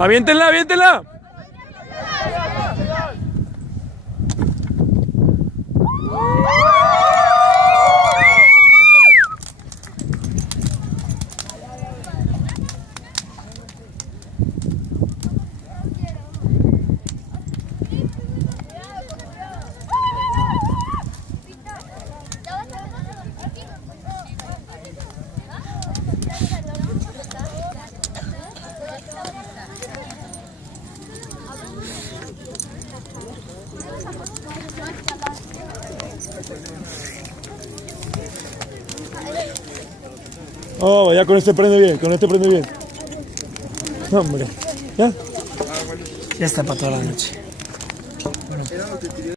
¡Aviéntenla, aviéntenla! Oh, ya con este prende bien, con este prende bien. No, hombre, ¿ya? Ya está para toda la noche.